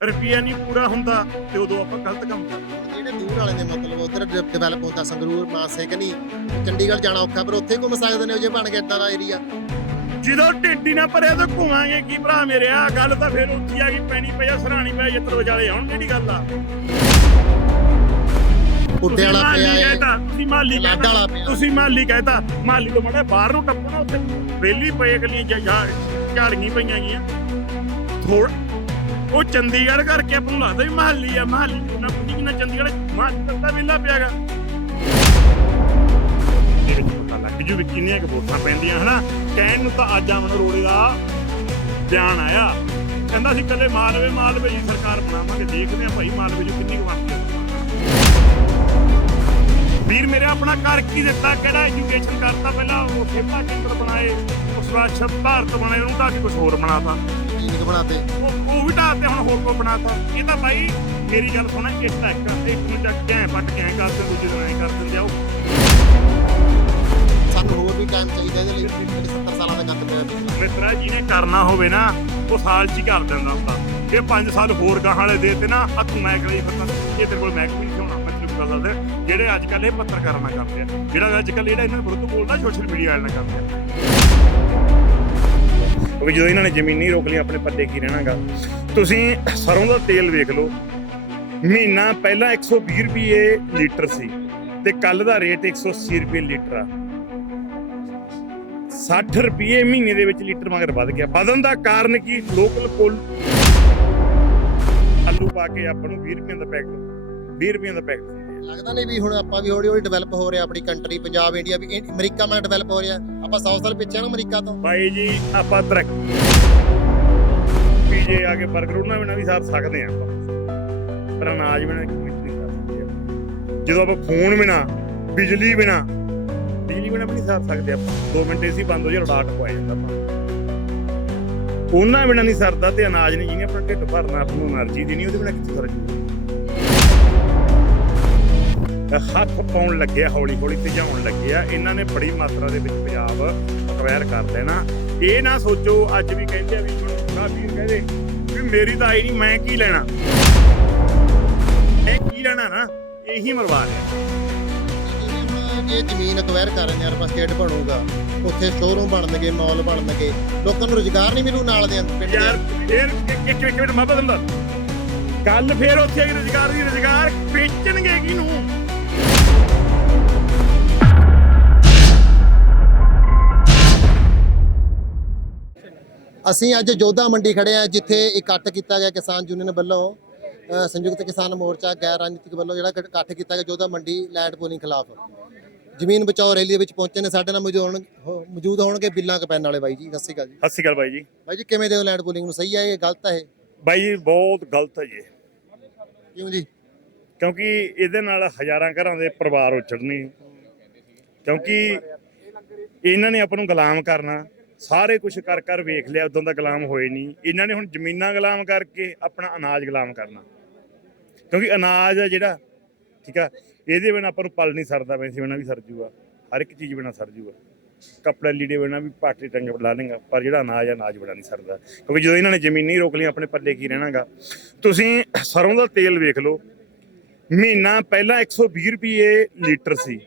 ਰੁਪਈਆ ਨਹੀਂ ਪੂਰਾ ਹੁੰਦਾ ਤੇ ਉਦੋਂ ਆਪਾਂ ਗਲਤ ਕੰਮ ਕਰਦੇ ਜਿਹੜੇ ਦੂਰ ਵਾਲੇ ਨੇ ਮਤਲਬ ਉਧਰ ਡਿਵੈਲਪ ਹੁੰਦਾ ਸੰਗਰੂਰ ਮਾਸੇ ਕਨੀ ਚੰਡੀਗੜ੍ਹ ਜਾਣਾ ਔਖਾ ਪਰ ਉੱਥੇ ਘੁੰਮ ਸਕਦੇ ਨੇ ਜੇ ਬਣ ਗਿਆ ਏਦਾਂ ਦਾ ਏਰੀਆ ਜਦੋਂ ਢਿੱਡੀ ਨਾ ਭਰਿਆ ਤਾਂ ਘੁਮਾਂਗੇ ਕੀ ਭਰਾ ਮੇਰੇ ਆ ਗੱਲ ਤਾਂ ਫਿਰ ਉੱਚੀ ਆ ਗਈ ਪੈਣੀ ਪਈ ਆ ਸਰਾਣੀ ਪਈ ਜਿੱਤਰ ਵਿਚਾਲੇ ਹੁਣ ਕਿਹੜੀ ਗੱਲ ਆ? ਉੱਡੇ ਵਾਲਾ ਪਿਆ ਹੈ ਤੁਸੀਂ ਮਾਲੀ ਕਹਿਤਾ ਤੁਸੀਂ ਮਾਲੀ ਕਹਿਤਾ ਮਾਲੀ ਤੋਂ ਮੜੇ ਬਾਹਰ ਨੂੰ ਟੱਪਣਾ ਉੱਥੇ। ਵੇਲੀ ਪਏ ਗਲੀਆਂ ਜਾਂ ਝਾੜੀਆਂ ਪਈਆਂ ਗਈਆਂ। ਥੋੜ ਉਹ ਚੰਡੀਗੜ੍ਹ ਕਰਕੇ ਆਪਾਂ ਨੂੰ ਲੱਗਦਾ ਵੀ ਮਾਲੀ ਆ ਮਾਲੀ ਨਾ ਪੁੱਛੀ ਨਾ ਚੰਡੀਗੜ੍ਹ ਮਾਲੀ ਤਾਂ ਵੇਲਾ ਪਿਆਗਾ ਦੇ ਵਿੱਚ ਪਤਾ ਲੱਗ ਜੂ ਵੀ ਕਿੰਨੀਆਂ ਕੁ ਵੋਟਾਂ ਪੈਂਦੀਆਂ ਹਨਾ? ਕਹਿਣ ਨੂੰ ਤਾਂ ਅੱਜ ਆਮਨ ਰੋੜੇ ਦਾ ਬਿਆਨ ਆਇਆ। ਕਹਿੰਦਾ ਸੀ ਕੱਲੇ ਮਾਲਵੇ ਮਾਲਵੇ ਦੀ ਸਰਕਾਰ ਬਣਾਵਾਂਗੇ ਦੇਖਦੇ ਆ ਭਾਈ ਮਾਲਵੇ ਜੋ ਕਿੰਨੀ ਕੁ ਬਣਦੀ ਆ। ਵੀਰ ਮੇਰੇ ਆਪਣਾ ਕਰ ਕੀ ਦਿੱਤਾ ਕਿਹੜਾ ਐਜੂਕੇਸ਼ਨ ਕਰਤਾ? ਪਹਿਲਾਂ ਉਹ ਖੇਪਾ ਕੇਂਦਰ ਬਣਾਏ ਉਸ ਤੋਂ ਸ਼ਬ ਭਾਰਤ ਬਣਾਏ ਉਹਨੂੰ ਢਾਹ ਕੇ ਕੁਝ ਹੋਰ ਬਣਾਤਾ। ਕਲੀਨਿਕ ਬਣਾਤੇ? ਉਹ ਉਹ ਵੀ ਢਾਹ ਤੇ ਹੁਣ ਹੋਰ ਕੋ ਬਣਾਤਾ ਇਹ ਤਾਂ ਭਾਈ ਮੇਰੀ ਗੱਲ ਸੁਣਾ ਇੱਕ ਤਾਂ ਇੱਕ ਇੱਕ ਨੂੰ ਚੱਕ ਕੇ ਪੱਟ ਕੇ ਐਂ ਕਰ ਦਿੰਦੇ ਦੂਜੇ ਨੂੰ ਐਂ ਕਰ ਦਿੰਦੇ ਆ ਉਹ ਸਾਨੂੰ ਹੋਰ ਵੀ ਟਾਈਮ ਚਾਹੀਦਾ ਇਹਦੇ ਲਈ ਜਿਹੜੀ 70 ਸਾਲਾਂ ਦਾ ਗੰਦ ਪਿਆ। ਮਿੱਤਰਾ ਜਿਹਨੇ ਕਰਨਾ ਹੋਵੇ ਨਾ ਉਹ ਸਾਲ ਚ ਹੀ ਕਰ ਦਿੰਦਾ ਹੁੰਦਾ। ਇਹ 5 ਸਾਲ ਹੋਰ ਗਾਹਾਂ ਵਾਲੇ ਦੇ ਤੇ ਨਾ ਆ ਤੂੰ ਮੈਂ ਕਰੀ ਫਿਰ ਇਹ ਤੇਰੇ ਕੋਲ ਮਹਿਕਮੇ ਨਹੀਂ ਹੋਣਾ ਮੈਂ ਤੈਨੂੰ ਗੱਲ ਦੱਸਦਾ। ਜਿਹੜੇ ਅੱਜ ਕੱਲ ਇਹ ਪੱਤਰਕਾਰਾਂ ਨਾਲ ਕਰਦੇ ਆ ਜਿਹੜਾ ਅੱਜ ਕੱਲ ਜਿਹੜਾ ਇਹਨਾਂ ਵਿਰੁੱਧ ਬੋਲਦਾ ਸੋਸ਼ਲ ਮੀਡੀਆ ਵਾਲਿਆਂ ਨਾਲ ਕਰਦੇ ਆ। ਕਿਉਂਕਿ ਜਦੋਂ ਇਹਨਾਂ ਨੇ ਜ਼ਮੀਨੀ ਰੋਕ ਲਈ ਆਪਣੇ ਪੱਲੇ ਕੀ ਰਹਿਣਾਗਾ ਤੁਸੀਂ ਸਰੋਂ ਦਾ ਤੇਲ ਵੇਖ ਲਓ, ਮਹੀਨਾ ਪਹਿਲਾਂ 120 ਰੁਪਏ ਲੀਟਰ ਸੀ ਤੇ ਕੱਲ ਦਾ ਰੇਟ 180 ਰੁਪਏ ਲੀਟਰ ਆ। 60 ਰੁਪਏ ਮਹੀਨੇ ਦੇ ਵਿੱਚ ਲੀਟਰ ਮਗਰ ਵੱਧ ਗਿਆ। ਵਧਣ ਦਾ ਕਾਰਨ ਕੀ? ਲੋਕਲ ਕੋਲ ਆਲੂ ਪਾ ਕੇ ਆਪਾਂ ਨੂੰ 20 ਰੁਪਏ ਦਾ ਪੈਕਟ 20 ਰੁਪਏ ਦਾ ਪੈਕਟ ਲੱਗਦਾ ਨਹੀਂ ਵੀ ਹੁਣ ਆਪਾਂ ਵੀ ਹੌਲੀ ਹੌਲੀ ਡਿਵੈਲਪ ਹੋ ਰਿਹਾ ਆਪਣੀ ਕੰਟਰੀ ਪੰਜਾਬ ਇੰਡੀਆ ਵੀ ਅਮਰੀਕਾ ਮੈਂ ਡਿਵੈਲਪ ਹੋ ਰਿਹਾ। ਆਪਾਂ 100 ਸਾਲ ਪਿੱਛੇ ਨਾ ਅਮਰੀਕਾ ਤੋਂ। ਭਾਈ ਜੀ, ਆਪਾਂ ਤਰੱਕੀ। ਪੀਜੇ ਆ ਕੇ ਬਰਗਰ ਉਹਨਾਂ ਬਿਨਾਂ ਵੀ ਸਾਰ ਸਕਦੇ ਆ ਪਰ ਅਨਾਜ ਬਿਨਾਂ ਕੁਝ ਨਹੀਂ ਕਰ ਸਕਦੇ ਜਦੋਂ ਆਪਾਂ ਫੋਨ ਬਿਨਾਂ, ਬਿਜਲੀ ਬਿਨਾਂ ਬਿਜਲੀ ਬਿਨਾਂ ਵੀ ਨਹੀਂ ਸਾਰ ਸਕਦੇ ਆਪਾਂ। 2 ਮਿੰਟ ਏਸੀ ਬੰਦ ਹੋ ਜਾ ਰੜਾਟ ਪਵਾ ਜਾਂਦਾ ਆਪਾਂ। ਉਹਨਾਂ ਬਿਨਾਂ ਨਹੀਂ ਸਰਦਾ ਤੇ ਅਨਾਜ ਨਹੀਂ, ਜਿਹਨੇ ਆਪਣਾ ਢਿੱਡ ਭਰਨਾ, ਆਪਣੀ એનર્ਜੀ ਦੇਣੀ ਉਹਦੇ ਬਿਨਾਂ ਕਿੱਥੇ ਸਰ ਹੱਥ ਪਾਉਣ ਲੱਗਿਆ ਹੌਲੀ ਹੌਲੀ ਭਜਾਉਣ ਲੱਗਿਆ। ਇਹਨਾਂ ਨੇ ਬੜੀ ਮਾਤਰਾ ਦੇ ਵਿੱਚ ਪੰਜਾਬ ਅਕਵਾਇਰ ਕਰ ਲੈਣਾ। ਇਹ ਨਾ ਸੋਚੋ ਅੱਜ ਵੀ ਕਹਿੰਦੇ ਆ ਵੀ ਹੁਣ ਵੀਰ ਕਹਿੰਦੇ ਵੀ ਮੇਰੀ ਤਾਂ ਆਈ ਨਹੀਂ ਮੈਂ ਕੀ ਲੈਣਾ? ਇਹ ਕੀ ਲੈਣਾ ਨਾ? ਇਹੀ ਮਰਵਾ ਰਿਹਾ ਇਹ ਜ਼ਮੀਨ ਅਕਵਾਇਰ ਕਰ ਰਹੇ ਨੇ ਯਾਰ ਆਪਾਂ ਸਟੇਟ ਬਣੂਗਾ। ਉੱਥੇ ਸ਼ੋਰੂਮ ਬਣਨਗੇ ਮਾਲ ਬਣਨਗੇ। ਲੋਕਾਂ ਨੂੰ ਰੁਜ਼ਗਾਰ ਨਹੀਂ ਮਿਲੂ ਨਾਲ ਦੇ ਪਿੰਡ ਯਾਰ ਫੇਰ ਇੱਕ ਇੱਕ ਮਿੰਟ ਮੈਂ ਬਦਲਦਾ। ਗੱਲ ਫੇਰ ਉੱਥੇ ਰੁਜ਼ਗਾਰ ਦੀ ਰੁਜ਼ਗਾਰ ਵੇਚਣਗੇ ਕਿਹਨੂੰ? ਅਸੀਂ ਅੱਜ ਜੋਧਾ ਮੰਡੀ ਖੜੇ ਆ ਜਿੱਥੇ ਇਕੱਠ ਕੀਤਾ ਗਿਆ ਕਿਸਾਨ ਯੂਨੀਅਨ ਵੱਲੋਂ ਸੰਯੁਕਤ ਕਿਸਾਨ ਮੋਰਚਾ ਗੈਰ ਰਾਜਨੀਤਿਕ ਵੱਲੋਂ ਜਿਹੜਾ ਇਕੱਠ- ਕੀਤਾ ਗਿਆ ਜੋਧਾ ਮੰਡੀ ਲੈਟ ਪੋਲਿੰਗ ਖਿਲਾਫ। ਜ਼ਮੀਨ ਬਚਾਓ ਰੈਲੀ ਦੇ ਵਿੱਚ ਪਹੁੰਚੇ ਨੇ ਸਾਡੇ ਨਾਲ ਮੌਜੂਦ ਹੋਣ- ਹੋ- ਮੌਜੂਦ ਹੋਣਗੇ ਬਿੱਲਾਂ ਕਪੈਨ ਵਾਲੇ ਬਾਈ ਜੀ ਸਤਿ ਸ਼੍ਰੀ ਅਕਾਲ ਜੀ। ਸਤਿ ਸ਼੍ਰੀ ਅਕਾਲ ਬਾਈ ਜੀ। ਬਾਈ ਜੀ ਕਿਵੇਂ ਦੇ ਹੋ ਲੈਟ ਪੋਲਿੰਗ ਨੂੰ? ਸਹੀ ਹੈ ਇਹ ਗਲਤ ਹੈ ਇਹ? ਬਾਈ ਜੀ ਬਹੁਤ ਗਲਤ ਹੈ ਜੀ। ਕਿਉਂ ਜੀ? ਕਿਉਂਕਿ ਇਹਦੇ ਨਾਲ ਹਜ਼ਾਰਾਂ ਘਰਾਂ ਦੇ ਪਰਿਵਾਰ ਉਛੜਨੇ ਕਿਉਂਕਿ ਇਹਨਾਂ ਨੇ ਆਪਾਂ ਨੂੰ ਗੁਲਾਮ ਕਰਨਾ। ਸਾਰੇ ਕੁਝ ਕਰ ਕਰ ਵੇਖ ਲਿਆ, ਉਦੋਂ ਦਾ ਗੁਲਾਮ ਹੋਏ ਨਹੀਂ। ਇਹਨਾਂ ਨੇ ਹੁਣ ਜ਼ਮੀਨਾਂ ਗੁਲਾਮ ਕਰਕੇ ਆਪਣਾ ਅਨਾਜ ਗੁਲਾਮ ਕਰਨਾ। ਕਿਉਂਕਿ ਅਨਾਜ ਆ ਜਿਹੜਾ, ਠੀਕ ਆ, ਇਹਦੇ ਬਿਨਾਂ ਆਪਾਂ ਨੂੰ ਪਲ ਨਹੀਂ ਸਰਦਾ ਵੈਸੇ ਬਿਨਾਂ ਵੀ ਸਰ ਜੂਗਾ। ਹਰ ਇੱਕ ਚੀਜ਼ ਬਿਨਾਂ ਸਰ ਜੂਗਾ। ਕੱਪੜੇ ਲੀੜੇ ਬਿਨਾਂ ਵੀ ਪਾਟੇ ਟੰਗ ਲਾ ਲੇਗਾ, ਪਰ ਜਿਹੜਾ ਅਨਾਜ ਆ, ਅਨਾਜ ਬਿਨਾਂ ਨਹੀਂ ਸਰਦਾ। ਕਿਉਂਕਿ ਜਦੋਂ ਇਹਨਾਂ ਨੇ ਜ਼ਮੀਨ ਜ਼ਮੀਨੀ ਰੋਕ ਲਈ ਆਪਣੇ ਪੱਲੇ ਕੀ ਰਹਿਣਾਗਾ? ਤੁਸੀਂ ਸਰੋਂ ਦਾ ਤੇਲ ਵੇਖ ਲਓ। ਮਹੀਨਾ ਪਹਿਲਾਂ 120 ਰੁਪਏ ਲੀਟਰ ਸੀ,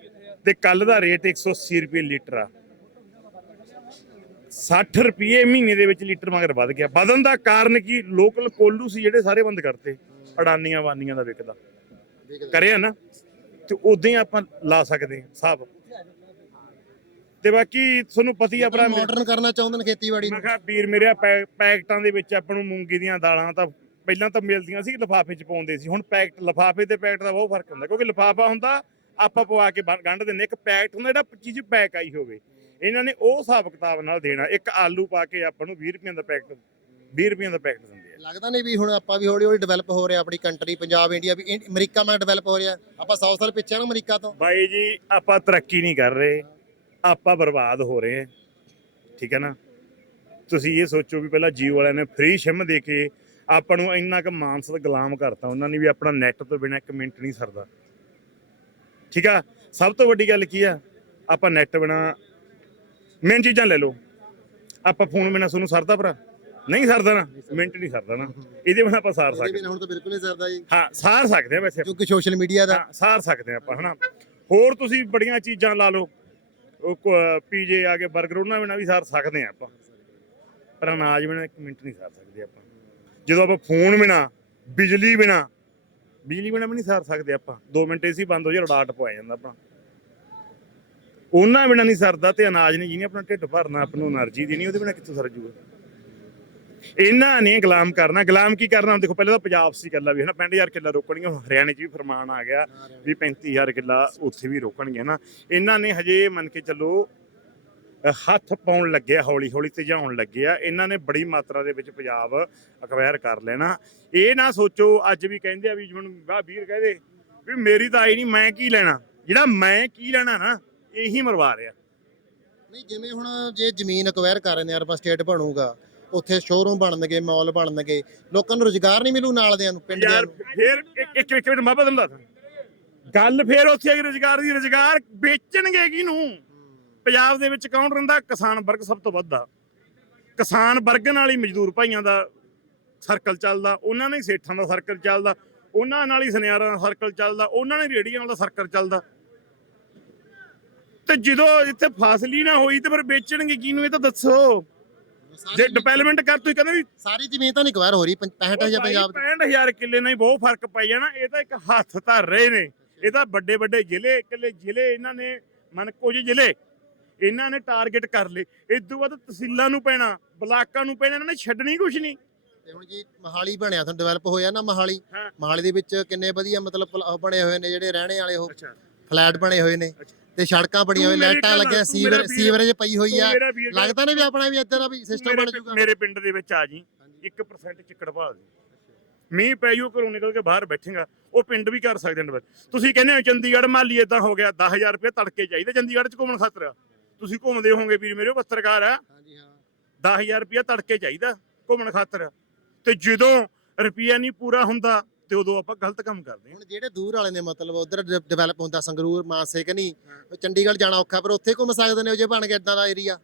ਤੇ ਕੱਲ ਦਾ ਰੇਟ 180 ਰੁਪਏ ਲੀਟਰ ਆ। 60 ਰੁਪਏ ਮਹੀਨੇ ਦੇ ਵਿੱਚ ਲੀਟਰ ਮਗਰ ਵੱਧ ਗਿਆ। ਵਧਣ ਦਾ ਕਾਰਨ ਕੀ? ਲੋਕਲ ਕੋਲੂ ਸੀ ਜਿਹੜੇ ਸਾਰੇ ਬੰਦ ਕਰਤੇ। ਅਡਾਨੀਆਂ ਵਾਨੀਆਂ ਦਾ ਵਿਕਦਾ। ਕਰਿਆ ਨਾ ਤੇ ਉਦਾਂ ਹੀ ਆਪਾਂ ਲਾ ਸਕਦੇ ਹਾਂ ਹਿਸਾਬ ਤੇ ਬਾਕੀ ਤੁਹਾਨੂੰ ਪਤਾ ਹੀ ਆ ਭਰਾ ਮੇਰੇ- ਮਾਡਰਨ ਕਰਨਾ ਚਾਹੁੰਦੇ ਨੇ ਖੇਤੀਬਾੜੀ ਮੈਂ ਨੂੰ ਕਿਹਾ ਵੀਰ ਮੇਰੇ ਪੈਕਟਾਂ ਦੇ ਵਿੱਚ ਆਪਾਂ ਨੂੰ ਮੂੰਗੀ ਦੀਆਂ ਦਾਲਾਂ ਤਾਂ ਪਹਿਲਾਂ ਤਾਂ ਮਿਲਦੀਆਂ ਸੀ ਲਿਫਾਫੇ 'ਚ ਪਾਉਂਦੇ ਸੀ। ਹੁਣ ਪੈਕਟ ਲਿਫਾਫੇ ਤੇ ਪੈਕਟ ਦਾ ਬਹੁਤ ਫ਼ਰਕ ਹੁੰਦਾ ਕਿਉਂਕਿ ਲਿਫਾਫਾ ਹੁੰਦਾ ਆਪਾਂ ਪਵਾ ਕੇ ਗੰਢ ਦਿੰਦੇ ਇੱਕ ਪੈਕਟ ਹੁੰਦਾ ਜਿਹੜਾ ਚੀਜ਼ ਪੈਕ ਆਈ ਹੋਵੇ। ਇਹਨਾਂ ਨੇ ਉਹ ਹਿਸਾਬ ਕਿਤਾਬ ਨਾਲ ਦੇਣਾ ਇੱਕ ਆਲੂ ਪਾ ਕੇ ਆਪਾਂ ਨੂੰ 20 ਰੁਪਏ ਦਾ ਪੈਕਟ 20 ਰੁਪਏ ਦਾ ਪੈਕਟ ਦਿੰਦੇ ਆ। ਲੱਗਦਾ ਨਹੀਂ ਵੀ ਹੁਣ ਆਪਾਂ ਵੀ ਹੌਲੀ ਹੌਲੀ ਡਿਵੈਲਪ ਹੋ ਰਿਹਾ ਆਪਣੀ ਕੰਟਰੀ ਪੰਜਾਬ ਇੰਡੀਆ ਵੀ ਅਮਰੀਕਾ ਨਾਲ ਡਿਵੈਲਪ ਹੋ ਰਿਹਾ। ਆਪਾਂ 100 ਸਾਲ ਪਿੱਛੇ ਨਾ ਅਮਰੀਕਾ ਤੋਂ। ਬਾਈ ਜੀ ਆਪਾਂ ਤਰੱਕੀ ਨਹੀਂ ਕਰ ਰਹੇ ਆਪਾਂ ਬਰਬਾਦ ਹੋ ਰਹੇ ਹਾਂ ਠੀਕ ਹੈ ਨਾ? ਤੁਸੀਂ ਇਹ ਸੋਚੋ ਵੀ ਪਹਿਲਾਂ ਜੀਓ ਵਾਲਿਆਂ ਨੇ ਫ੍ਰੀ ਸਿਮ ਦੇ ਕੇ ਆਪਾਂ ਨੂੰ ਇੰਨਾ ਕੁ ਮਾਨਸਤ ਗੁਲਾਮ ਕਰਤਾ ਉਹਨਾਂ ਨੇ ਵੀ ਆਪਣਾ ਨੈਟ ਤੋਂ ਬਿਨਾ ਇੱਕ ਮਿੰਟ ਨਹੀਂ ਸਰਦਾ। ਠੀਕ ਆ? ਸਭ ਤੋਂ ਵੱਡੀ ਗੱਲ ਕੀ ਆ? ਆਪਾਂ ਨੈਟ ਬਿਨਾ ਮੇਨ ਚੀਜ਼ਾਂ ਲੈ ਲਓ। ਆਪਾਂ ਫੋਨ ਬਿਨਾ ਤੁਹਾਨੂੰ ਸਰਦਾ ਭਰਾ। ਨਹੀਂ ਸਰਦਾ ਨਾ ਮਿੰਟ ਨਹੀਂ ਸਰਦਾ ਨਾ। ਇਹਦੇ ਬਿਨਾਂ ਆਪਾਂ ਸਾਰ ਸਕਦੇ। ਹੁਣ ਤਾਂ ਬਿਲਕੁਲ ਨਹੀਂ ਸਰਦਾ ਜੀ। ਹਾਂ ਸਾਰ ਸਕਦੇ ਆ ਵੈਸੇ। ਕਿਉਂਕਿ ਸੋਸ਼ਲ ਮੀਡੀਆ ਦਾ। ਹਾਂ, ਸਾਰ ਸਕਦੇ ਆ ਆਪਾਂ ਹਨਾ। ਹੋਰ ਤੁਸੀਂ ਬੜੀਆਂ ਚੀਜ਼ਾਂ ਲਾ ਲਓ। ਪੀਜੇ ਆ ਕੇ 버ਗਰ ਉਹਨਾਂ ਬਿਨਾਂ ਵੀ ਸਾਰ ਸਕਦੇ ਆ ਆਪਾਂ। ਪਰ ਅਨਾਜ ਬਿਨਾਂ ਇੱਕ ਮਿੰਟ ਨਹੀਂ ਸਾਰ ਸਕਦੇ ਆਪਾਂ। ਜਦੋਂ ਆਪਾਂ ਫੋਨ ਬਿਨਾਂ ਬਿਜਲੀ ਬਿਨਾਂ ਬਿਜਲੀ ਬਿਨਾਂ ਵੀ ਨਹੀਂ ਸਾਰ ਸਕਦੇ ਆਪਾਂ। 2 ਮਿੰਟ ਏਸੀ ਬੰਦ ਹੋ ਜਾ ਰਡਾਟ ਪਵਾਇਆ ਜਾਂਦਾ ਆਪਣਾ। ਉਹਨਾਂ ਬਿਨਾਂ ਨਹੀਂ ਸਰਦਾ ਤੇ ਅਨਾਜ ਨੇ ਜਿਹਨੇ ਆਪਣਾ ਢਿੱਡ ਭਰਨਾ, ਆਪਣੀ એનર્ਜੀ ਦੇਣੀ, ਉਹਦੇ ਬਿਨਾਂ ਕਿੱਥੋਂ ਸਰ ਇਹਨਾਂ ਨੇ ਗੁਲਾਮ ਕਰਨਾ। ਗੁਲਾਮ ਕੀ ਕਰਨਾ? ਦੇਖੋ, ਪਹਿਲਾਂ ਤਾਂ ਪੰਜਾਬ ਸੀ ਗੱਲਾਂ ਵੀ, ਹਨਾ? 65000 ਕਿੱਲਾ ਰੋਕਣਗੇ ਹਰਿਆਣੇ 'ਚ ਵੀ ਫਰਮਾਨ ਆ ਗਿਆ ਵੀ 35000 ਕਿੱਲਾ ਉੱਥੇ ਵੀ ਰੋਕਣਗੇ ਨਾ ਇਹਨਾਂ ਨੇ ਹਜੇ ਮੰਨ ਕੇ ਚੱਲੋ ਹੱਥ ਪਾਉਣ ਲੱਗਿਆ ਹੌਲੀ ਹੌਲੀ ਤਜਾਉਣ ਲੱਗੇ ਆ ਇਹਨਾਂ ਨੇ ਬੜੀ ਮਾਤਰਾ ਦੇ ਵਿੱਚ ਪੰਜਾਬ ਅਕਵਾਇਰ ਕਰ ਲੈਣਾ। ਇਹ ਨਾ ਸੋਚੋ, ਅੱਜ ਵੀ ਕਹਿੰਦੇ ਆ ਵੀ ਜਿਵੇਂ ਵਾਹ ਵੀਰ ਕਹਦੇ ਵੀ ਮੇਰੀ ਤਾਂ ਆਈ ਨਹੀਂ, ਮੈਂ ਕੀ ਲੈਣਾ? ਜਿਹੜਾ ਮੈਂ ਕੀ ਲੈਣਾ ਨਾ ਇਹੀ ਮਰਵਾ ਰਿਹਾ ਨਹੀਂ ਜਿਵੇਂ ਹੁਣ ਜੇ ਜ਼ਮੀਨ ਅਕਵਾਇਰ ਕਰ ਰਹੇ ਨੇ ਅਰਬਨ ਸਟੇਟ ਬਣੂਗਾ ਉੱਥੇ ਸ਼ੋਰੂਮ ਬਣਨਗੇ ਮਾਲ ਬਣਨਗੇ ਲੋਕਾਂ ਨੂੰ ਰੋਜ਼ਗਾਰ ਨਹੀਂ ਮਿਲੂ ਨਾਲ ਦਿਆਂ ਨੂੰ ਪਿੰਡ ਯਾਰ ਨੂੰ। ਫੇਰ ਇੱਕ ਇੱਕ ਮਿੰਟ ਮੈਂ ਬਦਲ ਦੱਸ ਗੱਲ ਫੇਰ ਉੱਥੇ ਆ ਰੁਜ਼ਗਾਰ ਦੀ ਰੁਜ਼ਗਾਰ ਵੇਚਣਗੇ ਕਿਹਨੂੰ? ਪੰਜਾਬ ਦੇ ਵਿੱਚ ਕੌਣ ਰਹਿੰਦਾ? ਕਿਸਾਨ ਵਰਗ ਸਭ ਤੋਂ ਵੱਧ ਆ। ਕਿਸਾਨ ਵਰਗ ਨਾਲ ਹੀ ਮਜ਼ਦੂਰ ਭਾਈਆਂ ਦਾ ਸਰਕਲ ਚੱਲਦਾ ਉਹਨਾਂ ਨਾਲ ਹੀ ਸੇਠਾਂ ਦਾ ਸਰਕਲ ਚੱਲਦਾ ਉਹਨਾਂ ਨਾਲ ਹੀ ਸੁਨਿਆਰਾਂ ਦਾ ਸਰਕਲ ਚੱਲਦਾ ਉਹਨਾਂ ਨਾਲ ਹੀ ਰੇੜੀਆਂ ਦਾ ਸਰਕਲ ਚੱਲਦਾ। ਤੇ ਜਦੋਂ ਇੱਥੇ ਫਾਸਲੀ ਨਾ ਹੋਈ ਤੇ ਫਿਰ ਵੇਚਣਗੇ ਕਿਹਨੂੰ ਇਹ ਤਾਂ ਦੱਸੋ। ਜੇ ਡਿਵੈਲਪਮੈਂਟ ਕਰ ਤੁਸੀਂ ਕਹਿੰਦੇ ਵੀ ਸਾਰੀ ਜ਼ਮੀਨ ਤਾਂ ਨਹੀਂ ਹੋ ਰਹੀ 65000 ਪੰਜਾਬ ਦੀ 65000 ਕਿੱਲੇ ਨਾਲ ਹੀ ਬਹੁਤ ਫ਼ਰਕ ਪੈ ਜਾਣਾ ਇਹ ਤਾਂ ਇੱਕ ਹੱਥ ਧਰ ਰਹੇ ਨੇ। ਇਹ ਤਾਂ ਵੱਡੇ ਵੱਡੇ ਜ਼ਿਲ੍ਹੇ ਇਕੱਲੇ ਜ਼ਿਲ੍ਹੇ ਇਹਨਾਂ ਨੇ ਮਨ ਕੁਝ ਜ਼ਿਲ੍ਹੇ ਇਹਨਾਂ ਨੇ ਟਾਰਗੇਟ ਕਰ ਲਏ। ਇਸ ਤੋਂ ਬਾਅਦ ਤਹਿਸੀਲਾਂ ਨੂੰ ਪੈਣਾ ਬਲਾਕਾਂ ਨੂੰ ਪੈਣਾ ਇਹਨਾਂ ਨੇ ਛੱਡਣੀ ਕੁਝ ਨਹੀਂ। ਤੇ ਹੁਣ ਜੀ ਮਹਾਲੀ ਬਣਿਆ ਤੁਹਾਨੂੰ ਡਿਵੈਲਪ ਹੋਇਆ ਨਾ ਮਹਾਲੀ। ਮਹਾਲੀ ਦੇ ਵਿੱਚ ਕਿੰਨੇ ਵਧੀਆ ਮਤਲਬ ਬਣੇ ਹੋਏ ਨੇ ਜਿਹੜੇ ਰਹਿਣੇ ਵਾਲੇ ਉਹ। ਫਲੈਟ ਬਣੇ ਹੋਏ ਨੇ। ਤੇ ਸੜਕਾਂ ਬਣੀਆਂ ਹੋਈਆਂ ਲਾਈਟਾਂ ਲੱਗੀਆਂ ਸੀਵਰ ਵੀਰ- ਸੀਵਰੇਜ ਪਈ ਹੋਈ ਆ। ਲੱਗਦਾ ਨਹੀਂ ਵੀ ਆਪਣਾ ਵੀ ਇੱਦਾਂ ਦਾ ਵੀ ਸਿਸਟਮ ਬਣ ਜਾਊਗਾ ਮੇਰੇ ਪਿੰਡ ਦੇ ਵਿੱਚ ਆ ਜੀ। 1% ਚਿੱਕੜ ਭਾਲ ਦੀ। ਮੀਂਹ ਪੈ ਜੂ ਘਰੋਂ ਨਿਕਲ ਕੇ ਬਾਹਰ ਬੈਠੇਗਾ। ਉਹ ਪਿੰਡ ਵੀ ਕਰ ਸਕਦੇ ਨੇ ਤੁਸੀਂ ਕਹਿੰਦੇ ਹੋ ਚੰਡੀਗੜ੍ਹ ਮਾਲੀ ਇਦਾਂ ਹੋ ਗਿਆ 10000 ਰੁਪਏ ਤੜਕੇ ਚਾਹੀਦਾ ਚੰਡੀਗੜ੍ਹ ਚ ਘੁੰਮਣ ਖਾਤਰ। ਤੁਸੀਂ ਘੁੰਮਦੇ ਹੋਵੋਗੇ ਵੀਰ ਮੇਰੇ ਪੱਤਰਕਾਰ ਆ। ਹਾਂਜੀ ਹਾਂ। 10000 ਰੁਪਇਆ ਤੜਕੇ ਚਾਹੀਦਾ ਘੁੰਮਣ ਖਾਤਰ। ਤੇ ਜਦੋਂ ਰੁਪਿਆ ਨਹੀਂ ਪੂਰਾ ਹੁੰਦਾ ਤੇ ਉਦੋਂ ਆਪਾਂ ਗਲਤ ਕੰਮ ਕਰਦੇ ਹਾਂ। ਹੁਣ ਜਿਹੜੇ ਦੂਰ ਵਾਲੇ ਨੇ ਮਤਲਬ ਉਧਰ ਡਿਵੈਲਪ ਹੁੰਦਾ ਸੰਗਰੂਰ ਮਾਨਸੇ ਕਿ ਨਹੀਂ ਚੰਡੀਗੜ੍ਹ ਜਾਣਾ ਔਖਾ ਪਰ ਉੱਥੇ ਘੁੰਮ ਸਕਦੇ ਨੇ ਉਹ ਜੇ ਬਣ ਗਿਆ ਇਦਾਂ ਦਾ ਏਰੀਆ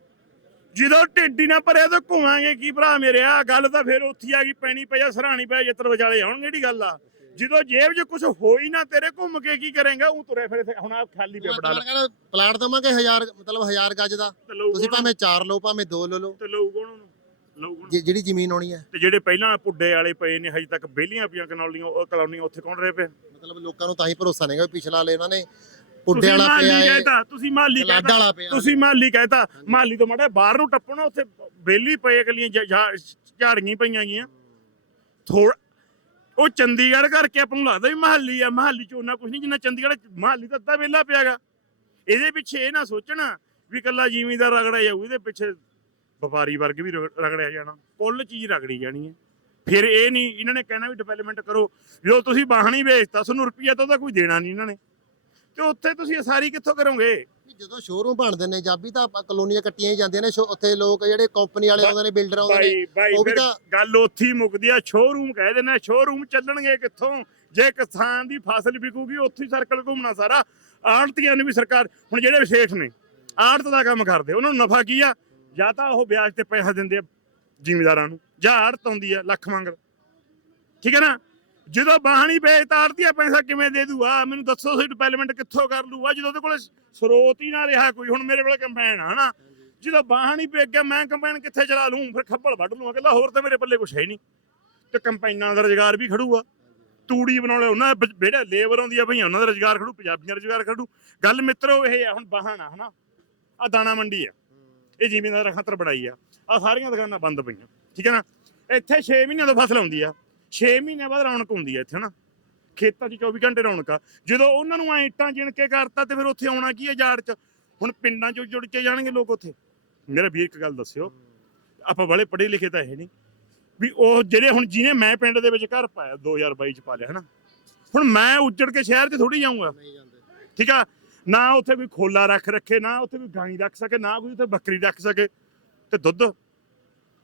ਜਦੋਂ ਢਿੱਡੀ ਨਾ ਭਰਿਆ ਤਾਂ ਘੁਮਾਂਗੇ ਕੀ ਭਰਾ ਮੇਰੇ ਆ ਗੱਲ ਤਾਂ ਫਿਰ ਉੱਥੇ ਆ ਗਈ ਪੈਣੀ ਪਿਆ ਸਰਾਣੀ ਪਿਆ ਜਿੱਤਰ ਵਿਚਾਲੇ ਆਉਣ ਜਿਹੜੀ ਗੱਲ ਆ? ਜਦੋਂ ਜੇਬ 'ਚ ਕੁਝ ਹੋ ਹੀ ਨਾ ਤੇਰੇ ਘੁੰਮ ਕੇ ਕੀ ਕਰੇਗਾ? ਉਹ ਤੁਰੇ ਫਿਰ ਹੁਣ ਆ ਖਾਲੀ ਪਿਆ ਬੜਾ ਪਲਾਟ ਦਵਾਂਗੇ 1000 ਮਤਲਬ 1000 ਗੱਜ ਦਾ। ਤੁਸੀਂ ਭਾਵੇਂ 4 ਲਓ ਭਾਵੇਂ 2 ਲੈ ਲਓ। ਤੇ ਲਊ ਕੌਣ ਉਹਨੂੰ। ਲਊ ਜੇ- ਜਿਹੜੀ ਜ਼ਮੀਨ ਆਉਣੀ ਹੈ। ਤੇ ਜਿਹੜੇ ਪਹਿਲਾਂ ਪੁੱਡੇ ਵਾਲੇ ਪਏ ਨੇ ਹਜੇ ਤੱਕ ਬੇਲੀਆਂ ਪਈਆਂ ਕਨੌਲੀਆਂ ਉਹ ਕਲੋਨੀਆਂ ਉੱਥੇ ਕੌਣ ਰਹੇ ਪਏ? ਮਤਲਬ ਲੋਕਾਂ ਨੂੰ ਤਾਂ ਹੀ ਭਰੋਸਾ ਨਹੀਂਗਾ ਵੀ ਪਿਛਲਾ ਵਾਲੇ ਉਹਨਾਂ ਨੇ ਪੁੱਡੇ ਵਾਲਾ ਪਿਆ ਹੈ ਤੁਸੀਂ ਮਾਲੀ ਕਹਿਤਾ ਤੁਸੀਂ ਮਾਲੀ ਕਹਿਤਾ ਮਾਲੀ ਤੋਂ ਮਾੜਾ ਬਾਹਰ ਨੂੰ ਟੱਪਣਾ ਉੱਥੇ ਬੇਲੀ ਪਏ ਝਾ- ਝਾੜੀਆਂ ਪਈਆਂ ਗੀਆਂ ਥੋੜਾ ਉਹ ਚੰਡੀਗੜ੍ਹ ਕਰਕੇ ਆਪਾਂ ਨੂੰ ਲੱਗਦਾ ਵੀ ਮਹੱਲੀ ਆ ਮਹੱਲੀ ਚ ਉਹਨਾਂ ਕੁਝ ਨਹੀਂ ਜਿੰਨਾ ਚੰਡੀਗੜ੍ਹ ਮਹੱਲੀ ਤਾਂ ਅੱਧਾ ਵੇਲਾ ਪਿਆਗਾ ਇਹਦੇ ਪਿੱਛੇ ਇਹ ਨਾ ਸੋਚਣਾ ਵੀ ਕੱਲਾ ਜ਼ਿਮੀਂਦਾਰ ਰਗੜਿਆ ਜਾਊ ਇਹਦੇ ਪਿੱਛੇ ਵਪਾਰੀ ਵਰਗ ਵੀ ਰਗ- ਰਗੜਿਆ ਜਾਣਾ ਕੁੱਲ ਚੀਜ਼ ਰਗੜੀ ਜਾਣੀ ਹੈ। ਫਿਰ ਇਹ ਨਹੀਂ ਇਹਨਾਂ ਨੇ ਕਹਿਣਾ ਵੀ ਡਿਵੈਲਪਮੈਂਟ ਕਰੋ। ਜਦੋਂ ਤੁਸੀਂ ਵਾਹਣ ਹੀ ਵੇਚਤਾ ਤੁਹਾਨੂੰ ਰੁਪਈਆ ਤਾਂ ਉਹਦਾ ਕੋਈ ਦੇਣਾ ਨਹੀਂ ਇਹਨਾਂ ਨੇ। ਤੇ ਉੱਥੇ ਤੁਸੀਂ ਇਹ ਸਾਰੀ ਕਿੱਥੋਂ ਕਰੋਗੇ? ਵੀ ਜਦੋਂ ਸ਼ੋਰੂਮ ਬਣਦੇ ਨੇ ਜਾਬੀ ਤਾਂ ਆਪਾਂ ਕਲੋਨੀਆਂ ਕੱਟੀਆਂ ਹੀ ਜਾਂਦੀਆਂ ਨੇ ਸ਼ੋ- ਉੱਥੇ ਲੋਕ ਜਿਹੜੇ ਕੰਪਨੀ ਵਾਲੇ ਆਉਂਦੇ ਨੇ ਬਿਲਡਰ ਆਉਂਦੇ ਨੇ ਉਹ ਵੀ ਫਿਰ ਤਾਂ- ਗੱਲ ਉੱਥੇ ਹੀ ਮੁੱਕਦੀ ਆ ਸ਼ੋਰੂਮ ਕਹਿ ਦਿੰਦੇ ਸ਼ੋਰੂਮ ਚੱਲਣਗੇ ਕਿੱਥੋਂ? ਜੇ ਕਿਸਾਨ ਦੀ ਫਸਲ ਵਿਕੂਗੀ ਉੱਥੇ ਹੀ ਸਰਕਲ ਘੁੰਮਣਾ ਸਾਰਾ। ਆੜਤੀਆਂ ਨੂੰ ਵੀ ਸਰਕਾਰ ਹੁਣ ਜਿਹੜੇ ਵਿਸ਼ੇਸ਼ ਨੇ ਆੜਤ ਦਾ ਕੰਮ ਕਰਦੇ ਉਹਨਾਂ ਨੂੰ ਨਫਾ ਕੀ ਆ? ਜਾਂ ਤਾਂ ਉਹ ਵਿਆਜ ਤੇ ਪੈਸਾ ਦਿੰਦੇ ਆ ਜ਼ਿਮੀਦਾਰਾਂ ਨੂੰ, ਜਾਂ ਆੜਤ ਆਉਂਦੀ ਆ ਲੱਖ ਮੰਗ ਠੀਕ ਹੈ ਨਾ? ਜਦੋਂ ਬਾਹਣੀ ਵੇਚ ਤਾਂ ਆੜਤੀਆ ਪੈਸਾ ਕਿਵੇਂ ਦੇ ਦੂਆ ਮੈਨੂੰ ਦੱਸੋ ਤੁਸੀਂ ਡਿਵੈਲਪਮੈਂਟ ਕਿੱਥੋਂ ਕਰ ਲੂਗਾ ਜਦੋਂ ਉਹਦੇ ਕੋਲ ਸਰੋਤ ਹੀ ਨਾ ਰਿਹਾ ਕੋਈ, ਹੁਣ ਮੇਰੇ ਕੋਲ ਕੰਪੈਨ ਆ, ਹਨਾ? ਜਦੋਂ ਬਾਹਣ ਵੇਚ ਗਿਆ, ਮੈਂ ਕੰਪਾਈਨ ਕਿੱਥੇ ਚਲਾ ਲੂੰ ਫਿਰ ਖੱਬਲ ਵੱਢ ਲੂੰ ਕਹਿੰਦਾ ਹੋਰ ਤਾਂ ਮੇਰੇ ਪੱਲੇ ਕੁਛ ਹੈ ਹੀ ਨਹੀਂ। ਤੇ ਕੰਪਾਈਨਾਂ ਦਾ ਰੁਜ਼ਗਾਰ ਵੀ ਖੜੂਗਾ। ਤੂੜੀ ਬਣਾਉਣੇ ਉਹਨਾਂ ਦਾ ਜਿਹੜਾ ਲੇਬਰ ਆਉਂਦੀ ਆ ਭਈਆਂ ਉਹਨਾਂ ਦਾ ਰੁਜ਼ਗਾਰ ਖੜੂ, ਪੰਜਾਬੀਆਂ ਦਾ ਰੁਜ਼ਗਾਰ ਖੜੂ। ਗੱਲ ਮਿੱਤਰੋ ਇਹ ਆ, ਹੁਣ ਬਾਹਣਾ ਹਨਾ? ਆ ਦਾਣਾ ਮੰਡੀ ਆ। ਇਹ ਜ਼ਿਮੀਂਦਾਰਾਂ ਖਾਤਰ ਬਣਾਈ ਆ। ਆ ਸਾਰੀਆਂ ਦੁਕਾਨਾਂ ਬੰਦ ਪਈਆਂ ਠੀਕ ਹੈ ਨਾ? ਇੱਥੇ 6 ਮਹੀਨਿਆਂ ਤੋਂ ਫਸਲ ਆਉਂਦੀ ਆ। 6 ਮਹੀਨਿਆਂ ਬਾਅਦ ਰੌਣਕ ਹੁੰਦੀ ਆ ਇੱਥੇ ਹਨਾ? ਖੇਤਾਂ 'ਚ 24 ਘੰਟੇ ਰੌਣਕ ਆ। ਜਦੋਂ ਉਹਨਾਂ ਨੂੰ ਐ ਇੱਟਾਂ ਜਿਣ ਕੇ ਕਰਤਾ ਤੇ ਫਿਰ ਉੱਥੇ ਆਉਣਾ ਕੀ ਆ ਜਾੜ 'ਚ? ਹੁਣ ਪਿੰਡਾਂ 'ਚੋਂ ਜੁੜ ਕੇ ਜਾਣਗੇ ਲੋਕ ਉੱਥੇ। ਮੇਰਾ ਵੀਰ ਇੱਕ ਗੱਲ ਦੱਸਿਓ ਆਪਾਂ ਬੜੇ ਪੜ੍ਹੇ ਲਿਖੇ ਤਾਂ ਇਹ ਨਹੀਂ। ਵੀ ਉਹ ਜਿਹੜੇ ਹੁਣ ਜਿਹਨੇ ਮੈਂ ਪਿੰਡ ਦੇ ਵਿੱਚ ਘਰ ਪਾਇਆ 2022 ਚ ਪਾ ਲਿਆ ਹਨਾ? ਹੁਣ ਮੈਂ ਉੱਜੜ ਕੇ ਸ਼ਹਿਰ 'ਚ ਥੋੜੀ ਜਾਊਂਗਾ। ਠੀਕ ਆ? ਨਾ ਉੱਥੇ ਕੋਈ ਖੋਲਾ ਰੱਖ ਰੱਖੇ ਨਾ ਉੱਥੇ ਕੋਈ ਗਾਂ ਰੱਖ ਸਕੇ ਨਾ ਕੋਈ ਉੱਥੇ ਬੱਕਰੀ ਰੱਖ ਸਕੇ। ਤੇ ਦੁੱਧ?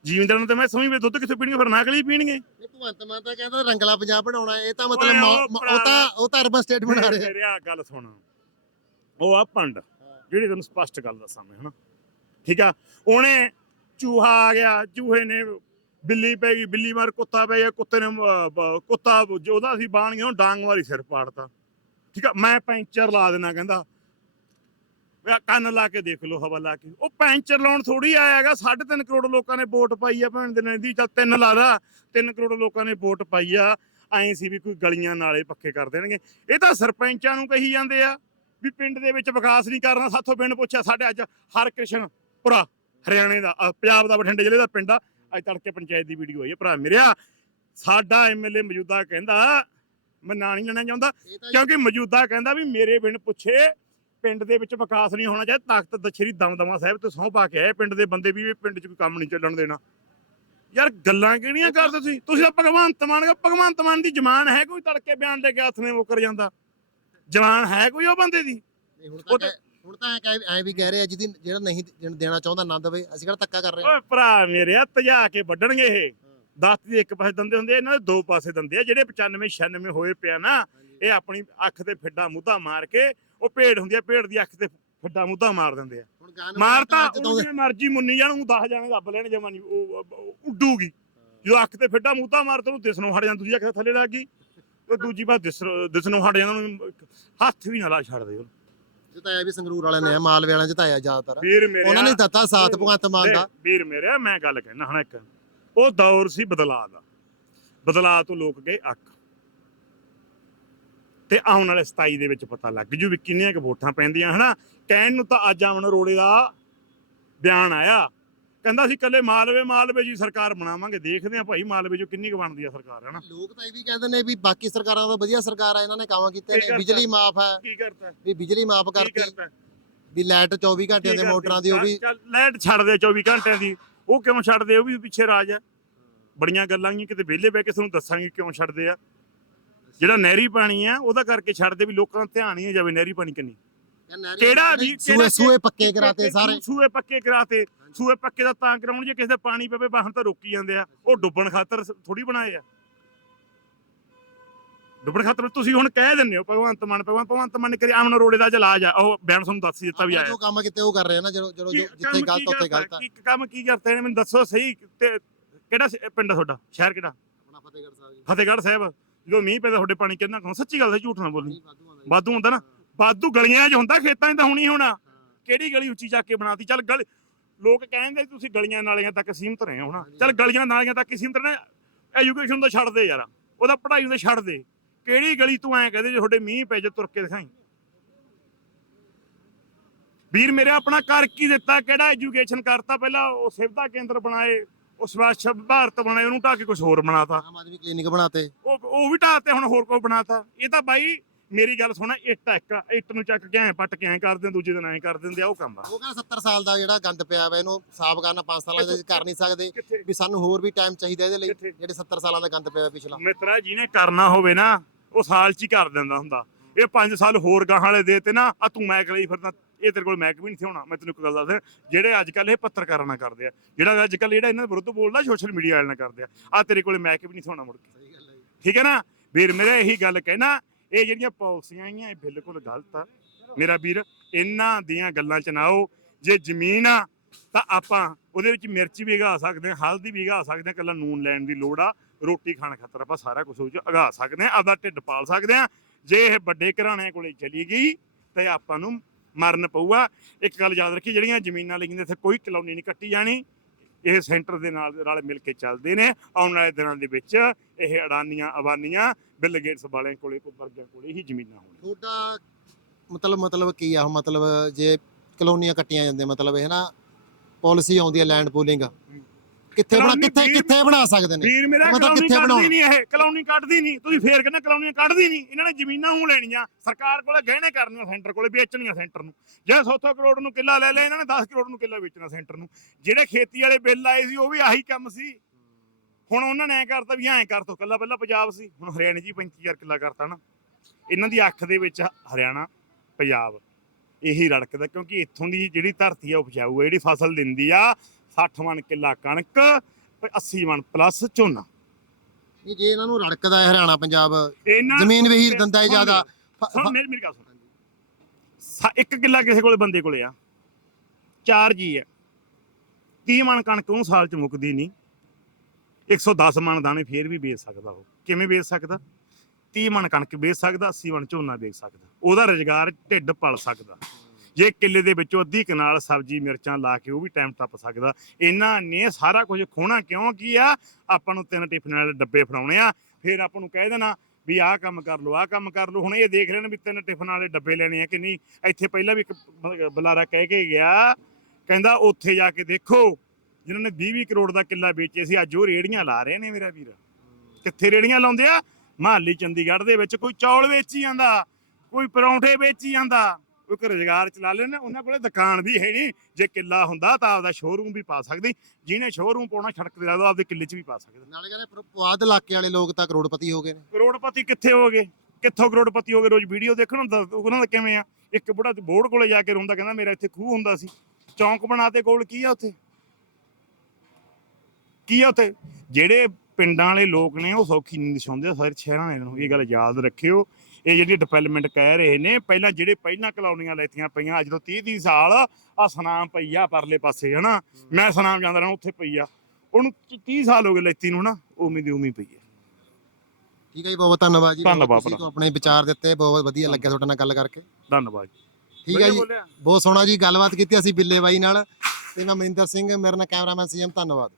ਜੀਵਨਦਾਰਾਂ ਨੂੰ ਤੇ ਮੈਂ ਸਮਝ ਵੀ ਦੁੱਧ ਕਿੱਥੇ ਪੀਣਗੇ ਫਿਰ ਨਕਲੀ ਪੀਣਗੇ। ਇਹ ਭਗਵੰਤ ਮਾਨ ਤਾਂ ਕਹਿੰਦਾ ਰੰਗਲਾ ਪੰਜਾਬ ਬਣਾਉਣਾ ਇਹ ਤਾਂ ਮਤਲਬ ਉਹ ਮੌ- ਮੌ- ਉਹ ਤਾਂ ਉਹ ਤਾਂ ਅਰਬਨ ਸਟੇਟ ਬਣਾ ਰਿਹਾ। ਮੇਰੇ ਆ ਗੱਲ ਸੁਣ। ਉਹ ਆ ਪੰਡ ਜਿਹੜੀ ਤੁਹਾਨੂੰ ਸਪਸ਼ਟ ਗੱਲ ਦੱਸਾਂ ਮੈਂ ਹਨਾ? ਠੀਕ ਆ? ਉਹਨੇ ਚੂਹਾ ਆ ਗਿਆ ਚੂਹੇ ਨੇ ਬਿੱਲੀ ਪੈ ਗਈ ਬਿੱਲੀ ਮਾਰ ਕੁੱਤਾ ਪੈ ਗਿਆ ਕੁੱਤੇ ਨੇ ਅਹ, ਬ- ਕੁੱਤਾ ਉਹਦਾ ਅਸੀਂ ਬਾਣ ਗਿਆ ਡਾਂਗ ਮਾਰੀ ਸਿਰ ਪਾੜਤਾ। ਠੀਕ ਆ? ਮੈਂ ਪੈਂਚਰ ਲਾ ਦੇਣਾ ਕਹਿੰਦਾ। ਵੇ ਕੰਨ ਲਾ ਕੇ ਦੇਖ ਲਓ ਹਵਾ ਲਾ ਕੇ। ਉਹ ਪੈਂਚਰ ਲਾਉਣ ਥੋੜੀ ਆਇਆ ਹੈਗਾ 3.5 ਕਰੋੜ ਲੋਕਾਂ ਨੇ ਵੋਟ ਪਾਈ ਆ ਭੈਣ ਦੇ ਨੇ ਦੀ ਚੱਲ ਤਿੰਨ ਲਾ ਲਾ 3 ਕਰੋੜ ਲੋਕਾਂ ਨੇ ਵੋਟ ਪਾਈ ਆ। ਐਂ ਸੀ ਵੀ ਕੋਈ ਗਲੀਆਂ ਨਾਲੇ ਪੱਕੇ ਕਰ ਦੇਣਗੇ। ਇਹ ਤਾਂ ਸਰਪੰਚਾਂ ਨੂੰ ਕਹੀ ਜਾਂਦੇ ਆ ਵੀ ਪਿੰਡ ਦੇ ਵਿੱਚ ਵਿਕਾਸ ਨਹੀਂ ਕਰਨਾ ਸਾਥੋਂ ਪਿੰਡ ਪੁੱਛਿਆ ਸਾਡੇ ਅੱਜ ਹਰਕ੍ਰਿਸ਼ਨਪੁਰਾ ਹਰਿਆਣੇ ਦਾ ਪੰਜਾਬ ਦਾ ਬਠਿੰਡੇ ਜ਼ਿਲ੍ਹੇ ਦਾ ਪਿੰਡ ਆ। ਅੱਜ ਤੜਕੇ ਪੰਚਾਇਤ ਦੀ ਵੀਡੀਓ ਆਈ ਹੈ ਭਰਾ ਮੇਰਿਆ। ਸਾਡਾ ਐਮਐਲਏ ਮੌਜੂਦਾ ਕਹਿੰਦਾ ਮੈਂ ਨਾਂ ਨਹੀਂ ਲੈਣਾ ਚਾਹੁੰਦਾ ਕਿਉਂਕਿ ਮੌਜੂਦਾ ਕਹਿੰਦਾ ਵੀ ਮੇਰੇ ਬਿਨ ਪੁੱਛੇ ਪਿੰਡ ਦੇ ਵਿੱਚ ਵਿਕਾਸ ਨਹੀਂ ਹੋਣਾ ਚਾਹੀਦਾ ਤਖਤ ਦਸ਼ਰੀ ਦਮਦਮਾ ਸਾਹਿਬ ਤੇ ਸਹੁੰ ਪਾ ਕੇ ਆਏ ਪਿੰਡ ਦੇ ਬੰਦੇ ਵੀ ਇਹ ਪਿੰਡ 'ਚ ਕੋਈ ਕੰਮ ਨਹੀਂ ਚੱਲਣ ਦੇਣਾ। ਯਾਰ ਗੱਲਾਂ ਕਿਹੜੀਆਂ ਕਰਦੇ ਤੁਸੀਂ? ਤੁਸੀਂ ਤਾਂ ਭਗਵੰਤ ਮਾਨ ਦਾ ਭਗਵੰਤ ਮਾਨ ਦੀ ਜ਼ਮਾਨ ਹੈ ਕੋਈ ਤੜਕੇ ਬਿਆਨ ਲੈ ਕੇ ਹੱਥ ਨੇ ਮੁੱਕਰ ਜਾਂਦਾ। ਜ਼ਮਾਨ ਹੈ ਕੋਈ ਉਹ ਬੰਦੇ ਦੀ? ਉਹ ਤਾਂ ਹੁਣ ਤਾਂ ਐ ਵੀ ਕਹਿ ਰਹੇ ਆ ਜਿਹਦੀ ਜਿਹੜਾ ਨਹੀਂ ਦੇਣ- ਚਾਹੁੰਦਾ ਨਾ ਦੇਵੇ ਅਸੀਂ ਕਿਹੜਾ ਧੱਕਾ ਕਰ ਰਹੇ ਓਏ ਭਰਾ ਮੇਰੇ ਆ ਤਜਾ ਕੇ ਵੱਢਣਗੇ ਇਹ। 10 ਦੇ ਇੱਕ ਪਾਸੇ ਦੰਦੇ ਹੁੰਦੇ ਇਹਨਾਂ ਦੇ ਦੋ ਪਾਸੇ ਦੰਦੇ ਆ ਜਿਹੜੇ 95 96 ਹੋਏ ਪਿਆ ਨਾ ਇਹ ਆਪਣੀ ਅੱਖ ਤੇ ਫਿੱਡਾ ਮੁੱਦਾ ਮਾਰ ਕੇ ਉਹ ਭੇਡ ਹੁੰਦੀ ਆ ਭੇਡ ਦੀ ਅੱਖ ਤੇ ਫਿੱਡਾ ਮੁੱਦਾ ਮਾਰ ਦਿੰਦੇ ਆ। ਹੁਣ ਗਾਂ ਨੂੰ ਮਾਰਤਾ ਉਹਨੇ ਮਰਜ਼ੀ ਮੁੰਨੀ ਜਾਣ ਨੂੰ 10 ਜਾਣੇ ਦੱਬ ਲੈਣ ਜਮਾ ਨਹੀਂ ਉਹ ਉਹ ਉੱਡੂਗੀ। ਜਦੋਂ ਅੱਖ ਤੇ ਫਿੱਡਾ ਮੁੱਦਾ ਮਾਰ ਤੈਨੂੰ ਦਿਸਣੋਂ ਹਟ ਜਾਂਦਾ ਦੂਜੀ ਅੱਖ ਤੇ ਥੱਲੇ ਲੱਗ ਗਈ। ਤੇ ਦੂਜੀ ਬਾਤ ਦਿਸ ਦਿਸਣੋਂ ਹਟ ਜਾਂਦਾ ਉਹਨੂੰ ਹੱਥ ਵੀ ਨਾ ਲਾ ਛੱਡਦੇ ਉਹ ਜਿਤਾਇਆ ਵੀ ਸੰਗਰੂਰ ਵਾਲਿਆਂ ਨੇ ਮਾਲਵੇ ਵਾਲਿਆਂ ਨੇ ਜਿਤਾਇਆ ਜ਼ਿਆਦਾਤਰ। ਉਹਨਾਂ ਨੇ ਦਿੱਤਾ ਸਾਥ ਭਗਵੰਤ ਮਾਨ ਦਾ। ਵੀਰ ਮੇਰੇ ਮੈਂ ਗੱਲ ਕਹਿਣਾ ਹੁਣ ਇੱਕ। ਉਹ ਦੌਰ ਸੀ ਬਦਲਾਅ ਦਾ। ਬਦਲਾਅ ਤੋਂ ਲੋਕ ਗਏ ਅੱਕ ਤੇ ਆਉਣ ਵਾਲੇ 27 ਦੇ ਵਿੱਚ ਪਤਾ ਲੱਗ ਜੂ ਵੀ ਕਿੰਨੀਆਂ ਕੁ ਵੋਟਾਂ ਪੈਂਦੀਆਂ ਹਨਾ? ਕਹਿਣ ਨੂੰ ਤਾਂ ਅੱਜ ਆਮਨ ਰੋੜੇ ਦਾ ਬਿਆਨ ਆਇਆ। ਕਹਿੰਦਾ ਸੀ ਕੱਲੇ ਮਾਲਵੇ ਮਾਲਵੇ ਜੀ ਸਰਕਾਰ ਬਣਾਵਾਂਗੇ ਦੇਖਦੇ ਆ ਭਾਈ ਮਾਲਵੇ ਜੋ ਕਿੰਨੀ ਕੁ ਬਣਦੀ ਆ ਸਰਕਾਰ ਹਨਾ? ਲੋਕ ਤਾਂ ਇਹ ਵੀ ਕਹਿੰਦੇ ਨੇ ਵੀ ਬਾਕੀ ਸਰਕਾਰਾਂ ਤੋਂ ਵਧੀਆ ਸਰਕਾਰ ਆ ਇਹਨਾਂ ਨੇ ਕੰਮ ਕੀਤੇ ਨੇ? ਬਿਜਲੀ ਮਾਫ ਹੈ। ਕੀ ਕਰਤਾ? ਵੀ ਬਿਜਲੀ ਮਾਫ ਕਰਤੀ। ਵੀ ਲਾਈਟ 24 ਘੰਟਿਆਂ ਦੇ? ਮੋਟਰਾਂ ਦੀ ਉਹ ਵੀ ਲਾਈਟ ਛੱਡ ਦੇ 24 ਘੰਟਿਆਂ ਦੀ। ਉਹ ਕਿਉਂ ਛੱਡਦੇ? ਉਹ ਵੀ ਪਿੱਛੇ ਰਾਜ ਹੈ ਬੜੀਆਂ ਗੱਲਾਂ ਹੀ ਕਿਤੇ ਵਿਹਲੇ ਬਹਿ ਕੇ ਤੁਹਾਨੂੰ ਦੱਸਾਂਗੇ ਕਿਉਂ ਛੱਡਦੇ ਆ। ਜਿਹੜਾ ਨਹਿਰੀ ਪਾਣੀ ਆ ਉਹਦਾ ਕਰਕੇ ਛੱਡਦੇ ਵੀ ਲੋਕਾਂ ਦਾ ਧਿਆਨ ਹੀ ਨਾ ਜਾਵੇ ਨਹਿਰੀ ਪਾਣੀ ਕੰਨੀ। ਕਿਹੜਾ ਵੀ ਸੂਏ ਸੂਏ ਪੱਕੇ ਕਰਾਤੇ ਸਾਰੇ। ਸੂਏ ਪੱਕੇ ਕਰਾਤੇ ਸੂਏ ਪੱਕੇ ਦਾ ਤਾਂ ਕਰਾਉਣ ਜੇ ਕਿਸੇ ਦੇ ਪਾਣੀ ਪਵੇ ਵਾਹਨ ਤਾਂ ਰੋਕੀ ਜਾਂਦੇ ਆ। ਉਹ ਡੁੱਬਣ ਖਾਤਰ ਥੋੜੀ ਬਣਾਏ ਆ। ਡੁੱਬਣ ਖਾਤਰ ਤੁਸੀਂ ਹੁਣ ਕਹਿ ਦਿੰਦੇ ਹੋ ਭਗਵੰਤ ਮਾਨ ਭਗਵੰਤ ਭਗਵੰਤ ਮਾਨ ਨੇ ਕਰੀ ਆਮਨ ਰੋੜੇ ਦਾ ਇਲਾਜ ਆ। ਉਹ ਬਿਆਨ ਤੁਹਾਨੂੰ ਦੱਸ ਹੀ ਦਿੱਤਾ ਵੀ ਆਇਆ। ਜੋ ਕੰਮ ਕੀਤੇ ਉਹ ਕਰ ਰਹੇ ਆ ਨਾ ਜਦੋਂ ਜਦੋਂ ਜਿੱਥੇ ਗਲਤ ਉੱਥੇ ਕਰਤਾ? ਗਲਤ ਆ। ਕੀ ਕੰਮ ਕੀ ਕਰਤੇ ਨੇ ਮੈਨੂੰ ਦੱਸੋ ਸਹੀ ਤੇ ਕਿਹੜਾ ਪਿੰਡ ਆ ਤੁਹਾਡਾ? ਸ਼ਹਿਰ ਕਿਹੜਾ? ਆਪਣਾ ਫਤਿਹਗੜ੍ਹ ਸਾਹਿਬ ਜੀ। ਫਤਿਹਗੜ੍ਹ ਸਾਹਿਬ। ਜਦੋਂ ਮੀਂਹ ਪੈਂਦਾ ਤੁਹਾਡੇ ਪਾਣੀ ਕਿੰਨਾ ਕੁ ਸੱਚੀ ਗੱਲ ਹੈ ਝੂਠ ਨਾ ਬੋਲੀ। ਵਾਧੂ ਹੁੰਦਾ ਨਾ। ਵਾਧੂ ਗਲੀਆਂ 'ਚ ਹੁੰਦਾ ਖੇਤਾਂ 'ਚ ਤਾਂ ਹੁਣੀ ਹੋਣਾ। ਕਿਹੜੀ ਗਲੀ ਉੱਚੀ ਚੱਕ ਕੇ ਬਣਾਤੀ? ਚੱਲ ਗਲ ਲੋਕ ਕਹਿੰਦੇ ਤੁਸੀਂ ਗਲੀਆਂ ਨਾਲੀਆਂ ਤੱਕ ਸੀਮਤ ਰਹੇ ਹੋ ਨਾ। ਚੱਲ ਗਲੀਆਂ ਨਾਲੀਆਂ ਤੱਕ ਹੀ ਸੀਮਤ ਰਹੇ ਐਜੂਕੇਸ਼ਨ ਤਾਂ ਛੱਡ ਦੇ ਯਾਰ। ਉਹਦਾ ਪੜ੍ਹਾਈ ਨੂੰ ਛੱਡ ਦੇ। ਕਿਹੜੀ ਗਲੀ ਤੂੰ ਐਂ ਕਹਦੇ ਜੇ ਤੁਹਾਡੇ ਮੀਂਹ ਪੈ ਜੇ ਤੁਰ ਕੇ ਦਿਖਾਈ। ਵੀਰ ਮੇਰੇ ਆਪਣਾ ਕਰ ਕੀ ਦਿੱਤਾ? ਕਿਹੜਾ ਐਜੂਕੇਸ਼ਨ ਕਰਤਾ? ਪਹਿਲਾਂ ਉਹ ਸਿਵਦਾ ਕੇਂਦਰ ਬਣਾਏ। ਉਹ ਸਵੱਛ ਭਾਰਤ ਬਣਾਏ ਉਹਨੂੰ ਢਾਹ ਕੇ ਕੁਝ ਹੋਰ ਬਣਾਤਾ। ਆਮ ਆਦਮੀ ਕਲੀਨਿਕ ਬਣਾਤੇ। ਉਹ ਉਹ ਵੀ ਢਾਹ ਤੇ ਹੁਣ ਹੋਰ ਕੋਈ ਬਣਾਤਾ। ਇਹ ਤਾਂ ਬਾਈ ਮੇਰੀ ਗੱਲ ਸੁਣਾ ਇੱਟ ਆ ਇੱਕ ਇੱਟ ਨੂੰ ਚੱਕ ਕੇ ਐ ਪੱਟ ਕੇ ਐ ਕਰਦੇ ਆ, ਦੂਜੇ ਦਿਨ ਐ ਕਰ ਦਿੰਦੇ ਆ ਉਹ ਕੰਮ ਆ। ਉਹ ਕਹਿੰਦਾ 70 ਸਾਲ ਦਾ ਜਿਹੜਾ ਗੰਦ ਪਿਆ ਵਾ ਇਹਨੂੰ ਸਾਫ਼ ਕਰਨਾ 5 ਸਾਲਾਂ ਦੇ ਵਿੱਚ ਕਰ ਨਹੀਂ ਸਕਦੇ ਕਿੱਥੇ? ਵੀ ਸਾਨੂੰ ਹੋਰ ਵੀ ਟਾਈਮ ਚਾਹੀਦਾ ਇਹਦੇ ਲਈ ਕਿੱਥੇ? ਜਿਹੜੇ 70 ਸਾਲਾਂ ਦਾ ਗੰਦ ਪਿਆ ਵਾ ਪਿਛਲਾ। ਮਿੱਤਰਾ ਜਿਹਨੇ ਕਰਨਾ ਹੋਵੇ ਨਾ ਉਹ ਸਾਲ ਚ ਹੀ ਕਰ ਦਿੰਦਾ ਹੁੰਦਾ। ਇਹ 5 ਸਾਲ ਹੋਰ ਗਾਹਾਂ ਵਾਲੇ ਦੇ ਤੇ ਨਾ ਆ ਤੂੰ ਮੈਕ ਲਈ ਫਿਰਦਾ ਇਹ ਤੇਰੇ ਕੋਲ ਮੈਕ ਵੀ ਨਹੀਂ ਸੀ ਹੋਣਾ ਮੈਂ ਤੈਨੂੰ ਇੱਕ ਗੱਲ ਦੱਸਦਾ ਜਿਹੜੇ ਅੱਜ ਕੱਲ ਇਹ ਪੱਤਰਕਾਰਾਂ ਨਾਲ ਕਰਦੇ ਆ ਜਿਹੜਾ ਅੱਜ ਕੱਲ ਜਿਹੜਾ ਇਹਨਾਂ ਦੇ ਵਿਰੁੱਧ ਬੋਲਦਾ ਸੋਸ਼ਲ ਮੀਡੀਆ ਵਾਲਿਆਂ ਨਾਲ ਕਰਦੇ ਆ ਆ ਤੇਰੇ ਕੋਲੇ ਮੈਕ ਵੀ ਨਹੀਂ ਹੋਣਾ ਮੁੜ ਕੇ। ਸਹੀ ਗੱਲ ਹੈ ਜੀ। ਠੀਕ ਹੈ ਨਾ? ਵੀਰ ਮੇਰੇ ਇਹੀ ਗੱਲ ਕਹਿਣਾ ਇਹ ਜਿਹੜੀਆਂ ਪਾਲਿਸੀਆਂ ਆਈਆਂ ਇਹ ਬਿਲਕੁਲ ਗਲਤ ਆ। ਮੇਰਾ ਵੀਰ ਇਹਨਾਂ ਦੀਆਂ ਗੱਲਾਂ ਚ ਨਾ ਆਓ। ਜੇ ਜ਼ਮੀਨ ਆ ਤਾਂ ਆਪਾਂ ਉਹਦੇ ਵਿੱਚ ਮਿਰਚ ਵੀ ਉਗਾ ਸਕਦੇ ਹਾਂ ਹਲਦੀ ਵੀ ਉਗਾ ਸਕਦੇ ਹਾਂ ਕੱਲਾ ਨੂਨ ਲੈਣ ਦੀ ਲੋੜ ਆ ਰੋਟੀ ਖਾਣ ਖਾਤਰ ਆਪਾਂ ਸਾਰਾ ਕੁਝ ਉਹ 'ਚ ਉਗਾ ਸਕਦੇ ਹਾਂ ਆਪਦਾ ਢਿੱਡ ਪਾਲ ਸਕਦੇ ਹਾਂ। ਜੇ ਇਹ ਵੱਡੇ ਘਰਾਣਿਆਂ ਕੋਲੇ ਚਲੀ ਗਈ ਤੇ ਆਪਾਂ ਨੂੰ ਮਰਨ ਪਊਗਾ ਇੱਕ ਗੱਲ ਯਾਦ ਰੱਖੀ ਜਿਹੜੀਆਂ ਜ਼ਮੀਨਾਂ ਲਈਆਂ ਇੱਥੇ ਕੋਈ ਕਲੋਨੀ ਨਹੀਂ ਕੱਟੀ ਜਾਣੀ। ਇਹ ਸੈਂਟਰ ਦੇ ਨਾਲ ਨਾਲ ਮਿਲ ਕੇ ਚੱਲਦੇ ਨੇ। ਆਉਣ ਵਾਲੇ ਦਿਨਾਂ ਦੇ ਵਿੱਚ ਇਹ ਅਡਾਨੀਆਂ ਅਬਾਨੀਆਂ ਬਿੱਲ ਗੇਟਸ ਵਾਲਿਆਂ ਕੋਲੇ ਕੋ ਵਰਗਿਆਂ ਕੋਲੇ ਹੀ ਜ਼ਮੀਨਾਂ ਹੋਣੀਆਂ ਤੁਹਾਡਾ ਮਤਲਬ ਮਤਲਬ ਕੀ ਆ? ਉਹ ਮਤਲਬ ਜੇ ਕਲੋਨੀਆਂ ਕੱਟੀਆਂ ਜਾਂਦੇ ਮਤਲਬ ਇਹ ਨਾ ਪਾਲਿਸੀ ਆਉਂਦੀ ਹੈ ਲੈਂਡ ਪੂਲਿੰਗ ਕਿੱਥੇ ਬਣਾ ਕਲੋਨੀ ਕਿੱਥੇ ਵੀਰ- ਕਿੱਥੇ ਬਣਾ ਸਕਦੇ ਨੇ? ਵੀਰ ਮੇਰਾ ਮਤਲਬ ਕਲੋਨੀ ਕਿੱਥੇ ਕੱਢਦੀ ਬਣਾਉਣਾ? ਨਹੀਂ ਇਹ ਕਲੋਨੀ ਕੱਢਦੀ ਨਹੀਂ। ਤੁਸੀਂ ਫੇਰ ਕਹਿੰਦੇ ਕਲੋਨੀਆਂ ਕੱਢਦੀ ਨਹੀਂ। ਇਹਨਾਂ ਨੇ ਜ਼ਮੀਨਾਂ ਨੂੰ ਲੈਣੀਆਂ। ਸਰਕਾਰ ਕੋਲੇ ਗਹਿਣੇ ਕਰਨੀਆਂ ਸੈਂਟਰ ਕੋਲੇ ਵੇਚਣੀਆਂ ਸੈਂਟਰ ਨੂੰ। ਜੇ 100 ਕਰੋੜ ਨੂੰ ਕਿੱਲਾ ਲੈ ਲਿਆ ਇਹਨਾਂ ਨੇ 10 ਕਰੋੜ ਨੂੰ ਕਿੱਲਾ ਵੇਚਣਾ ਸੈਂਟਰ ਨੂੰ। ਜਿਹੜੇ ਖੇਤੀ ਵਾਲੇ ਬਿੱਲ ਆਏ ਸੀ ਉਹ ਵੀ ਆਹੀ ਕੰਮ ਸੀ। ਹੁਣ ਉਹਨਾਂ ਨੇ ਐ ਕਰਤਾ ਵੀ ਐਂ ਕਰ ਤੋ। ਕੱਲਾ ਪਹਿਲਾਂ ਪੰਜਾਬ ਸੀ। ਹੁਣ ਹਰਿਆਣੇ ਜੀ 35000 ਕਿੱਲਾ ਕਰਤਾ ਨਾ। ਇਹਨਾਂ ਦੀ ਅੱਖ ਦੇ ਵਿੱਚ ਹਰਿਆਣਾ ਪੰਜਾਬ ਇਹੀ ਰੜਕਦਾ ਕਿਉਂਕਿ ਇੱਥੋਂ ਦੀ ਜਿਹੜੀ ਧਰਤੀ ਆ ਉਪਜਾਊ ਆ। ਜਿਹੜੀ ਫਸਲ ਦਿੰਦੀ ਆ 60 ਮਣ ਕਿੱਲਾ ਕਣਕ ਤੇ 80 ਮਣ ਪਲੱਸ ਝੋਨਾ। ਨਹੀਂ ਜੇ ਇਹਨਾਂ ਨੂੰ ਰੜਕਦਾ ਹੈ ਹਰਿਆਣਾ ਪੰਜਾਬ ਇਹਨਾਂ ਜ਼ਮੀਨ ਵੀ ਸੁਣ ਦਿੰਦਾ ਹੈ ਜ਼ਿਆਦਾ। ਸੁਣ ਮੇਰੀ ਮੇਰੀ ਗੱਲ ਸੁਣ। ਇੱਕ ਕਿੱਲਾ ਕਿਸੇ ਕੋਲੇ ਬੰਦੇ ਕੋਲੇ ਆ। ਚਾਰ ਜੀ ਆ 30 ਮਣ ਕਣਕ ਉਹਨੂੰ ਸਾਲ ਚ ਮੁੱਕਦੀ ਨਹੀਂ। 110 ਮਣ ਦਾਣੇ ਫੇਰ ਵੀ ਵੇਚ ਸਕਦਾ ਉਹ। ਕਿਵੇਂ ਵੇਚ ਸਕਦਾ? 30 ਮਣ ਕਣਕ ਵੇਚ ਸਕਦਾ 80 ਮਣ ਝੋਨਾ ਵੇਚ ਸਕਦਾ। ਉਹਦਾ ਰੁਜ਼ਗਾਰ ਢਿੱਡ ਪਲ ਸਕਦਾ। ਜੇ ਕਿੱਲੇ ਦੇ ਵਿੱਚੋਂ ਅੱਧੀ ਕਨਾਲ ਸਬਜ਼ੀ, ਮਿਰਚਾਂ ਲਾ ਕੇ ਉਹ ਵੀ ਟਾਈਮ ਟੱਪ ਸਕਦਾ। ਇਹਨਾਂ ਨੇ ਸਾਰਾ ਕੁਝ ਖੋਣਾ ਕਿਉਂ? ਕੀ ਆ? ਆਪਾਂ ਨੂੰ ਤਿੰਨ ਟਿਫਨ ਵਾਲੇ ਡੱਬੇ ਫੜਾਉਣੇ ਆ। ਫਿਰ ਆਪਾਂ ਨੂੰ ਕਹਿ ਦੇਣਾ ਵੀ ਆਹ ਕੰਮ ਕਰ ਲਓ, ਆਹ ਕੰਮ ਕਰ ਲਓ। ਹੁਣ ਇਹ ਦੇਖ ਰਹੇ ਨੇ ਵੀ ਤਿੰਨ ਟਿਫਨ ਵਾਲੇ ਡੱਬੇ ਲੈਣੇ ਆ ਕਿ ਨਹੀਂ। ਇੱਥੇ ਪਹਿਲਾਂ ਵੀ ਇੱਕ ਬ- ਬੁਲਾਰਾ ਕਹਿ ਕੇ ਗਿਆ। ਕਹਿੰਦਾ ਉੱਥੇ ਜਾ ਕੇ ਦੇਖੋ, ਜਿਨ੍ਹਾਂ ਨੇ 20 ਕਰੋੜ ਦਾ ਕਿੱਲਾ ਵੇਚੇ ਸੀ, ਅੱਜ ਉਹ ਰੇੜੀਆਂ ਲਾ ਰਹੇ ਨੇ ਮੇਰਾ ਵੀਰ। ਕਿੱਥੇ ਰੇੜੀਆਂ ਲਾਉਂਦੇ ਆ? ਮਹਾਲੀ ਚੰਡੀਗੜ੍ਹ ਦੇ ਵਿੱਚ ਕੋਈ ਚੌਲ ਵੇਚੀ ਜਾਂਦਾ, ਕੋਈ ਪਰੌਂਠੇ ਵੇਚੀ ਜਾਂਦਾ। ਕੋਈ ਰੁਜ਼ਗਾਰ ਚਲਾ ਲੈਣ ਉਹਨਾਂ ਕੋਲੇ ਦੁਕਾਨ ਵੀ ਹੈ ਨਹੀਂ। ਜੇ ਕਿੱਲਾ ਹੁੰਦਾ ਤਾਂ ਆਪਦਾ ਸ਼ੋਰੂਮ ਵੀ ਪਾ ਸਕਦੇ। ਜਿਹਨੇ ਸ਼ੋਰੂਮ ਪਾਉਣਾ ਸੜਕ ਤੇ ਲਾ ਦੋ ਆਪਦੇ ਕਿੱਲੇ 'ਚ ਵੀ ਪਾ ਸਕਦਾ ਨਾਲੇ ਕਹਿੰਦੇ ਪੁ- ਪੁਆਧ ਇਲਾਕੇ ਵਾਲੇ ਲੋਕ ਤਾਂ ਕਰੋੜਪਤੀ ਹੋ ਗਏ ਨੇ। ਕਰੋੜਪਤੀ ਕਿੱਥੇ ਹੋ ਗਏ? ਕਿੱਥੋਂ ਕਰੋੜਪਤੀ ਹੋ ਗਏ? ਰੋਜ਼ ਵੀਡੀਓ ਦੇਖਣ ਦੱਸ- ਉਹਨਾਂ ਦਾ ਕਿਵੇਂ ਆ? ਇੱਕ ਬੁੜਾ ਬੋਰਡ ਕੋਲੇ ਜਾ ਕੇ ਰੋਂਦਾ ਕਹਿੰਦਾ ਮੇਰਾ ਇੱਥੇ ਖੂਹ ਹੁੰਦਾ ਸੀ। ਚੌਂਕ ਬਣਾਤੇ ਕੋਲ ਕੀ ਆ ਉੱਥੇ? ਕੀ ਆ ਉੱਥੇ? ਜਿਹੜੇ ਪਿੰਡਾਂ ਵਾਲੇ ਲੋਕ ਨੇ ਉਹ ਸੌਖੀ ਨਹੀਂ ਦਿਸ਼ਾਉਂਦੇ ਸਾਰੇ ਸ਼ਹਿਰਾਂ ਵਾਲਿਆਂ ਨੂੰ। ਇਹ ਗੱਲ ਯਾਦ ਰੱਖਿਓ। ਇਹ ਜਿਹੜੀ ਡਿਵੈਲਪਮੈਂਟ ਕਹਿ ਰਹੇ ਨੇ ਪਹਿਲਾਂ ਜਿਹੜੇ ਪਹਿਲਾਂ ਕਲੋਨੀਆਂ ਲੈਤੀਆਂ ਪਈਆਂ ਅੱਜ ਤੋਂ 30 30 ਸਾਲ ਆ ਸਨਾਮ ਪਈ ਆ ਪਰਲੇ ਪਾਸੇ ਹਨਾ? ਮੈਂ ਸਨਾਮ ਜਾਂਦਾ ਰਿਹਾ ਉੱਥੇ ਪਈ ਆ। ਉਹਨੂੰ 30 ਸਾਲ ਹੋ ਗਏ ਲੈਤੀ ਨੂੰ ਨਾ ਉਵੇਂ ਦੀ ਉਵੇਂ ਹੀ ਪਈ ਆ। ਠੀਕ ਹੈ ਜੀ ਬਹੁਤ ਧੰਨਵਾਦ ਜੀ। ਧੰਨਵਾਦ ਤੁਸੀਂ ਭਰਾ। ਆਪਣੇ ਵਿਚਾਰ ਦਿੱਤੇ ਬਹੁਤ ਵਧੀਆ ਲੱਗਿਆ ਤੁਹਾਡੇ ਨਾਲ ਗੱਲ ਕਰਕੇ। ਧੰਨਵਾਦ ਠੀਕ ਹੈ ਜੀ? ਬਹੁਤ ਸੋਹਣਾ ਜੀ ਗੱਲਬਾਤ ਕੀਤੀ ਅਸੀਂ ਬਿੱਲੇ ਬਾਈ ਨਾਲ। ਤੇ ਮੈਂ ਮਨਿੰਦਰ ਸਿੰਘ ਮੇਰੇ ਨਾਲ ਕੈਮਰਾਮੈਨ ਸੀਐਮ ਧੰਨਵਾਦ।